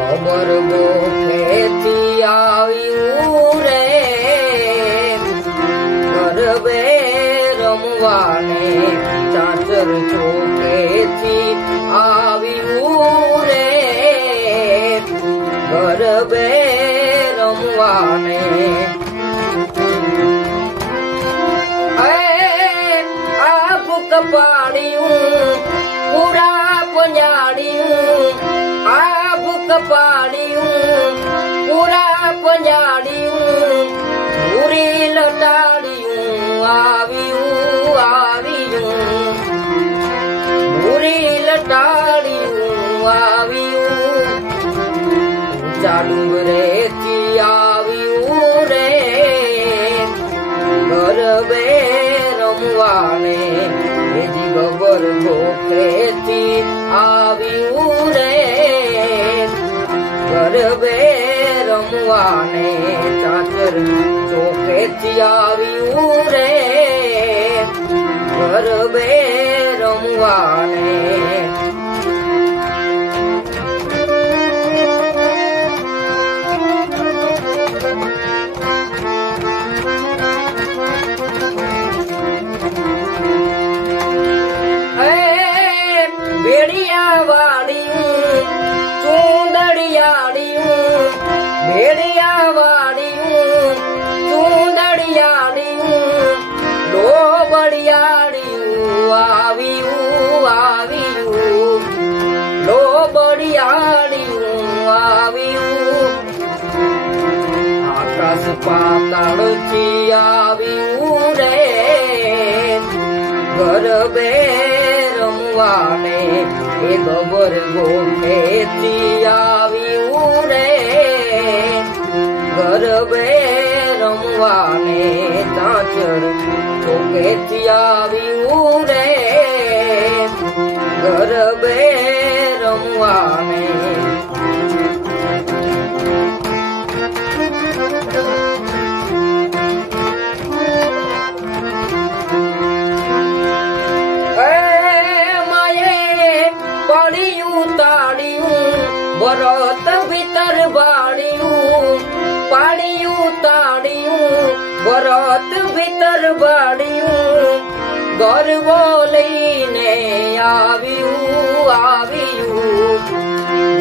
ખબર ગોખેથી આવ્યું રે ગરબે રમવાને ચાચર ચોકેથી આવ્યું રે ગરબે રમવાને આ ભૂખ પાડ્યું પૂરા પંજાડ્યું આ ભૂખ પાડ્યું પૂરા પંજાડ્યું પૂરી લટાડ્યું આવ્યું પૂરી લટાડ્યું આવ્યું ચાલુ રેથી આવ્યું રે ગરબે રમવાને એજી ગબર ગોખેથી આવ્યું રે ગરબે રમવાને ચાચર ચોકેથી આવ્યું રે ગરબે રમવાને ભેડિયા વાળ્યું ચૂંદડિયાળ્યું ભેડિયા વાળ્યું ચૂંદડિયાળ્યું લોબડિયાળ્યું આવ્યું લોબડિયાળ્યું આવ્યું આકાશ પાતાળથી આવ્યું રે ગરબે રમવાને એ ગબર ગોખેથી આવ્યું રે ગરબે રમવાને ચાચર ચોકેથી આવ્યું રે ગરબે રમવાને ભરત ભીતર બાળ્યું પાડ્યું તાળ્યું ભરત ભીતર બાળ્યું ગરબો લઈને આવ્યું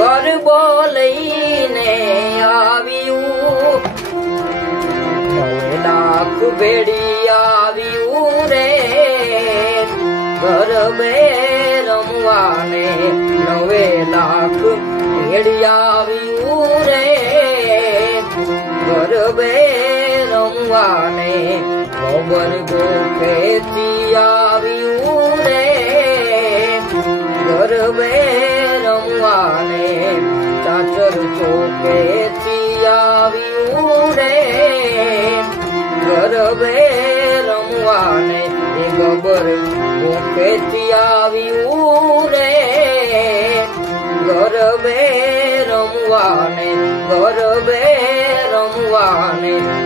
ગરબો લઈને આવ્યું 9 લાખ ભેડી આવ્યું રે ગરબે રમવાને 9 લાખ ભેડી આવ્યું રે ગરબે રમવાને ખબર ગોખેથી આવ્યું રે ગરબે રમવાને ચાચર ચોકેથી આવ્યું રે ગરબે રમવાને એ ગબર ગોખેથી આવ્યું રે ગરબે રમવાને